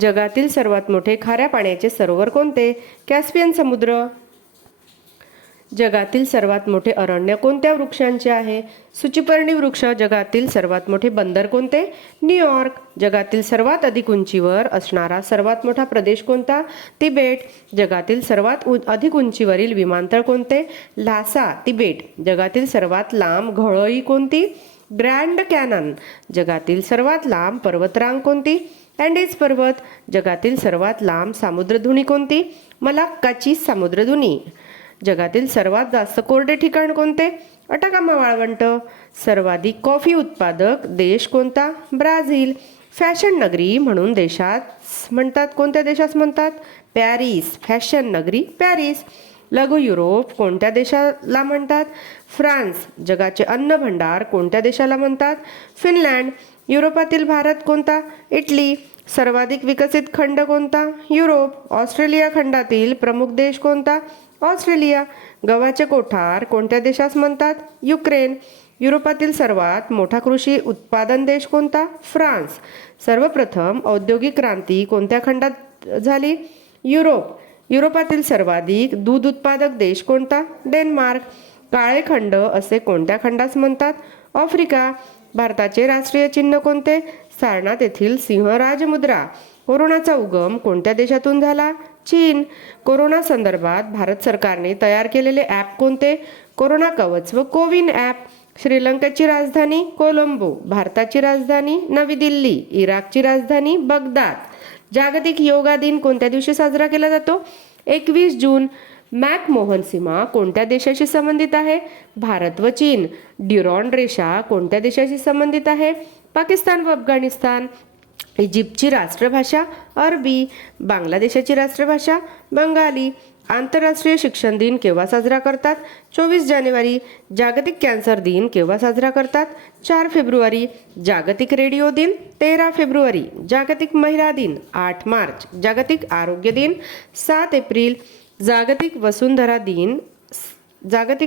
जगातील सर्वात मोठे खाऱ्या पाण्याचे सरोवर कोणते? कॅस्पियन समुद्र. जगातील सर्वात मोठे अरण्य कोणत्या वृक्षांचे आहे? सूचिपर्णी वृक्ष. जगातील सर्वात मोठे बंदर कोणते? न्यूयॉर्क. जगातील सर्वात अधिक उंचीवर असणारा सर्वात मोठा प्रदेश कोणता? तिबेट. जगातील सर्वात अधिक उंचीवरील विमानतळ कोणते? ल्हासा, तिबेट. जगातील सर्वात लांब घळई कोणती? Grand canon. जगातील सर्वात लांब पर्वतरांग कोणती? अँडीज पर्वत. जगातील सर्वात लांब सामुद्रधुनी कोणती? मलाक्काची सामुद्रधुनी. जगातील सर्वात जास्त कोरडे ठिकाण कोणते? अटाकामा वाळवंट. सर्वाधिक कॉफी उत्पादक देश कोणता? ब्राझील. फॅशन नगरी म्हणून देशात म्हणतात, कोणत्या देशास म्हणतात? पॅरिस. फॅशन नगरी पॅरिस. लघु युरोप कोणत्या देशाला म्हणतात? फ्रान्स. जगाचे अन्न भंडार कोणत्या देशाला म्हणतात? फिनलँड. युरोपातील भारत कोणता? इटली. सर्वाधिक विकसित खंड कोणता? युरोप. ऑस्ट्रेलिया खंडातील प्रमुख देश कोणता? ऑस्ट्रेलिया. गव्हाचे कोठार कोणत्या देशास म्हणतात? युक्रेन. युरोपातील सर्वात मोठा कृषी उत्पादन देश कोणता? फ्रान्स. सर्वप्रथम औद्योगिक क्रांती कोणत्या खंडात झाली? युरोप. युरोपातील सर्वाधिक दूध उत्पादक देश कोणता? डेन्मार्क. काळे खंड असे कोणत्या खंडास म्हणतात? आफ्रिका. भारताचे राष्ट्रीय चिन्ह कोणते? सारनाथ येथील सिंह राजमुद्रा. कोरोनाचा उगम कोणत्या देशातून झाला? चीन. कोरोना संदर्भात भारत सरकारने तयार केलेले ॲप कोणते? कोरोना कवच व कोविन ॲप. श्रीलंकेची राजधानी कोलंबो. भारताची राजधानी नवी दिल्ली. इराकची राजधानी बगदाद. जागतिक योगा दिन कोणत्या दिवशी साजरा केला जातो? 21 जून. मॅकमोहन सीमा कोणत्या देशाशी संबंधित आहे? भारत व चीन. ड्युरॉन रेषा कोणत्या देशाशी संबंधित आहे? पाकिस्तान व अफगाणिस्तान. इजिप्तची राष्ट्रभाषा अरबी. बांगलादेशाची राष्ट्रभाषा बंगाली. आंतरराष्ट्रीय शिक्षण दिन केव्हा साजरा करतात? 24 जानेवारी. जागतिक कॅन्सर दिन केव्हा साजरा करतात? 4 फेब्रुवारी. जागतिक रेडिओ दिन 13 फेब्रुवारी. जागतिक महिला दिन 8 मार्च. जागतिक आरोग्य दिन 7 एप्रिल. जागतिक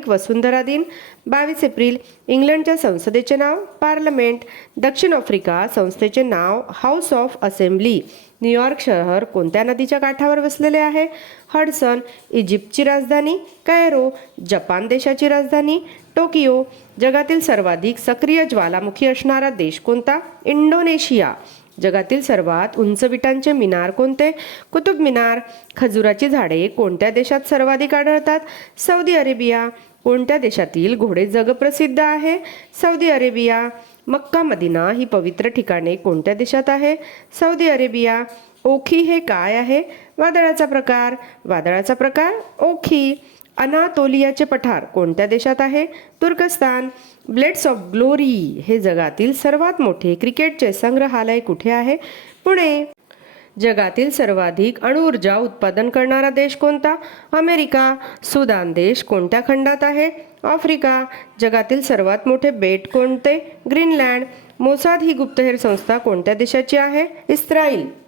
वसुंधरा दिन 22 एप्रिल. इंग्लंडच्या संसदेचे नाव पार्लमेंट. दक्षिण आफ्रिका संस्थेचे नाव हाऊस ऑफ असेंब्ली. न्यूयॉर्क शहर कोणत्या नदीच्या काठावर वसलेले आहे? हडसन. इजिप्तची राजधानी कैरो. जपान देशाची राजधानी टोकियो. जगातील सर्वाधिक सक्रिय ज्वालामुखी असणारा देश कोणता? इंडोनेशिया. जगातील सर्वात उंच विटांचे मिनार कोणते? कुतुब मिनार. खजुराची झाडे कोणत्या देशात सर्वाधिक आढळतात? Saudi Arabia. कोणत्या देशातील घोडे जगप्रसिद्ध आहे? Saudi Arabia. मक्का मदिना ही पवित्र ठिकाणे कोणत्या देशात आहे? Saudi Arabia. ओखी हे काय आहे? वादळाचा प्रकार. वादळाचा प्रकार ओखी. अनातोलियाचे पठार कोणत्या देशात आहे? तुर्कस्तान. ब्लेड्स ऑफ ग्लोरी हे जगातील सर्वात मोठे क्रिकेटचे संग्रहालय कुठे आहे? पुणे. जगातील सर्वाधिक अणुऊर्जा उत्पादन करणारा देश कोणता? अमेरिका. सुदान देश कोणत्या खंडात आहे? आफ्रिका. जगातील सर्वात मोठे बेट कोणते? ग्रीनलँड. मोसाद ही गुप्तहेर संस्था कोणत्या देशाची आहे? इस्रायल.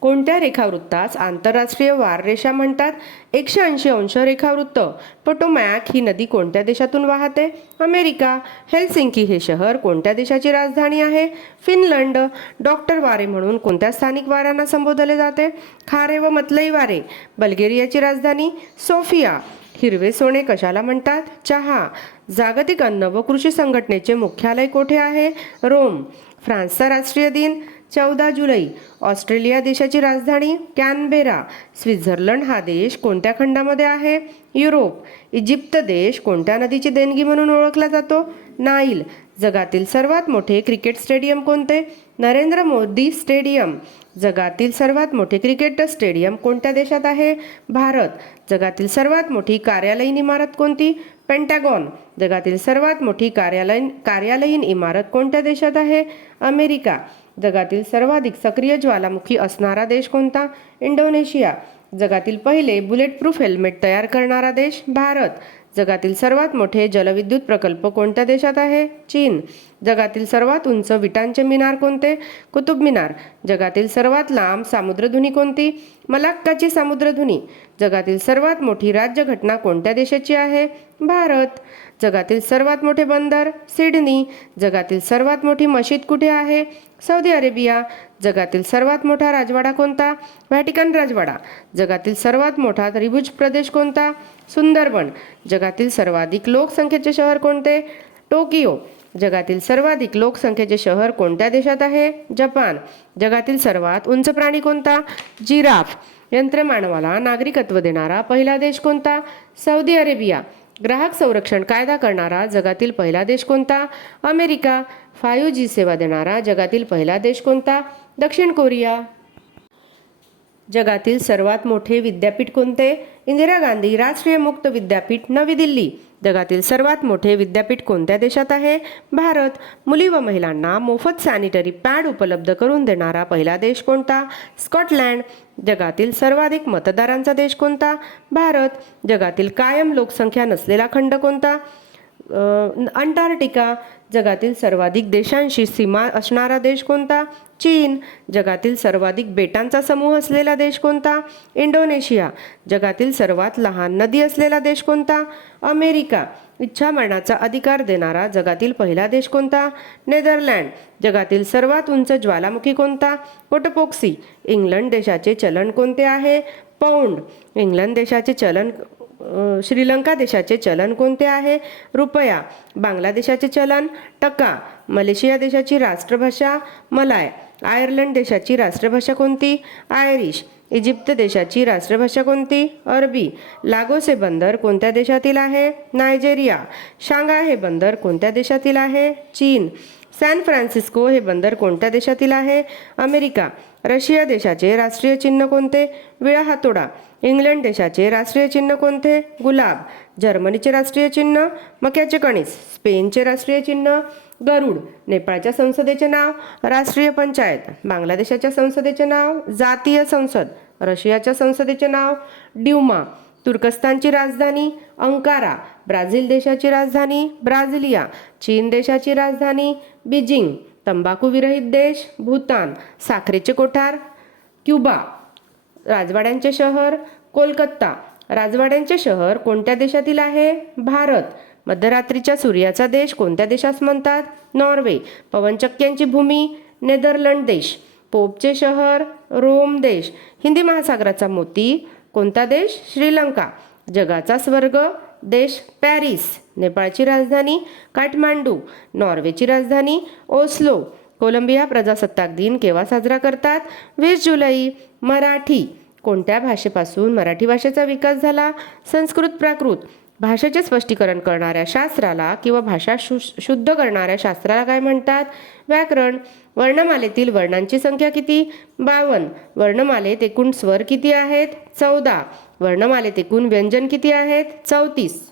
कोणत्या रेखावृत्तास आंतरराष्ट्रीय वाररेषा म्हणतात? 180 अंश रेखावृत्त. पोटोमॅक ही नदी कोणत्या देशातून वाहते? अमेरिका. हेलसिंकी हे शहर कोणत्या देशाची राजधानी आहे? फिनलंड. डॉक्टर वारे म्हणून कोणत्या स्थानिक वाऱ्यांना संबोधले जाते? खारे व मतलई वारे. बल्गेरियाची राजधानी सोफिया. हिरवे सोने कशाला म्हणतात? चहा. जागतिक अन्न व कृषी संघटनेचे मुख्यालय कोठे आहे? रोम. फ्रान्सचा राष्ट्रीय दिन 14 जुलै. ऑस्ट्रेलिया देशाची राजधानी कॅनबेरा. स्वित्झर्लंड हा देश कोणत्या खंडामध्ये आहे? युरोप. इजिप्त देश कोणत्या नदीची देणगी म्हणून ओळखला जातो? नाईल. जगातील सर्वात मोठे क्रिकेट स्टेडियम कोणते? नरेंद्र मोदी स्टेडियम. जगातील सर्वात मोठे क्रिकेट स्टेडियम कोणत्या देशात आहे? भारत. जगातील सर्वात मोठी कार्यालयीन इमारत कोणती? पेंटॅगॉन. जगातील सर्वात मोठी कार्यालयीन इमारत कोणत्या देशात आहे? अमेरिका. जगातील सर्वाधिक सक्रिय ज्वालामुखी असणारा देश कोणता? इंडोनेशिया. जगातील पहिले बुलेट प्रूफ हेल्मेट तयार करणारा देश? भारत. जगातील सर्वात मोठे जलविद्युत प्रकल्प कोणत्या देशात आहे? चीन. जगातील सर्वात उंच विटांचे मिनार कोणते? कुतुब मिनार. जगातील सर्वात लांब सामुद्रधुनी कोणती? मलाक्काची सामुद्रधुनी. जगातील सर्वात मोठी राज्यघटना कोणत्या देशाची आहे? भारत. जगातील सर्वात मोठे बंदर? सिडनी. जगातील सर्वात मोठी मशीद कुठे आहे? Saudi Arabia. जगातील सर्वात मोठा राजवाडा कोणता? व्हॅटिकन राजवाडा. जगातील सर्वात मोठा त्रिभुज प्रदेश कोणता? सुंदरबन. जगातील सर्वाधिक लोकसंख्येचे शहर कोणते? टोकियो. जगातील सर्वाधिक लोकसंख्येचे शहर कोणत्या देशात आहे? जपान. जगातील सर्वात उंच प्राणी कोणता? जिराफ. यंत्रमानवाला नागरिकत्व देणारा पहिला देश कोणता? Saudi Arabia. ग्राहक संरक्षण कायदा करणारा जगातील पहिला देश कोणता? अमेरिका. 5G सेवा देणारा जगातील पहिला देश कोणता? दक्षिण कोरिया. जगातील सर्वात मोठे विद्यापीठ कोणते? इंदिरा गांधी राष्ट्रीय मुक्त विद्यापीठ, नवी दिल्ली. जगातील सर्वात मोठे विद्यापीठ कोणत्या देशात आहे? भारत. मुली व महिलांना मोफत सॅनिटरी पॅड उपलब्ध करून देणारा पहिला देश कोणता? स्कॉटलँड. जगातील सर्वाधिक मतदारांचा देश कोणता? भारत. जगातील कायम लोकसंख्या नसलेला खंड कोणता? अंटार्क्टिका. जगातील सर्वाधिक देशांशी सीमा असणारा देश कोणता? चीन. जगातील सर्वाधिक बेटांचा समूह असलेला देश कोणता? इंडोनेशिया. जगातील सर्वात लहान नदी असलेला देश कोणता? अमेरिका. इच्छा मरणाचा अधिकार देणारा जगातील पहिला देश कोणता? नेदरलँड. जगातील सर्वात उंच ज्वालामुखी कोणता? पोटपोक्सी. इंग्लंड देशाचे चलन कोणते आहे? पौंड. इंग्लंड देशाचे चलन श्रीलंका देशाचे चलन कोणते आहे? रुपया. बांगलादेशाचे चलन टका. मलेशिया देशाची राष्ट्रभाषा मलाय. आयर्लंड देशाची राष्ट्रभाषा कोणती? आयरिश. इजिप्त देशाची राष्ट्रभाषा कोणती? अरबी. लागोस हे बंदर कोणत्या देशातील आहे? नायजेरिया. शांघाय हे बंदर कोणत्या देशातील आहे? चीन. सॅन फ्रान्सिस्को हे बंदर कोणत्या देशातील आहे? अमेरिका. रशिया देशाचे राष्ट्रीय चिन्ह कोणते? विळा हातोडा. इंग्लंड देशाचे राष्ट्रीय चिन्ह कोणते? गुलाब. जर्मनीचे राष्ट्रीय चिन्ह मक्याचे कणीस. स्पेनचे राष्ट्रीय चिन्ह गरुड. नेपाळच्या संसदेचे नाव राष्ट्रीय पंचायत. बांगलादेशाच्या संसदेचे नाव जातीय संसद. रशियाच्या संसदेचे नाव ड्यूमा. तुर्कस्तानची राजधानी अंकारा. ब्राझील देशाची राजधानी ब्राझिलिया. चीन देशाची राजधानी बीजिंग. तंबाखू विरहित देश भूतान. साखरेचे कोठार क्युबा. राजवाड्यांचे शहर कोलकाता. राजवाड्यांचे शहर कोणत्या देशातील आहे? भारत. मध्यरात्रीच्या सूर्याचा देश कोणत्या देशास म्हणतात? नॉर्वे. पवनचक्क्यांची भूमी नेदरलंड देश. पोपचे शहर रोम देश. हिंदी महासागराचा मोती कोणता देश? श्रीलंका. जगाचा स्वर्ग देश पॅरिस. नेपाळची राजधानी काठमांडू. नॉर्वेची राजधानी ओस्लो. कोलंबिया प्रजासत्ताक दिन केव्हा साजरा करतात? 20 जुलै. मराठी. कोणत्या भाषेपासून मराठी भाषेचा विकास झाला? संस्कृत प्राकृत. भाषेचे स्पष्टीकरण करणाऱ्या शास्त्राला किंवा भाषा शुद्ध करणाऱ्या शास्त्राला काय म्हणतात? व्याकरण. वर्णमालेतील वर्णांची संख्या किती? 52. वर्णमालेत एकूण स्वर किती आहेत? 14. वर्णमालेत एकूण व्यंजन किती आहेत? 34.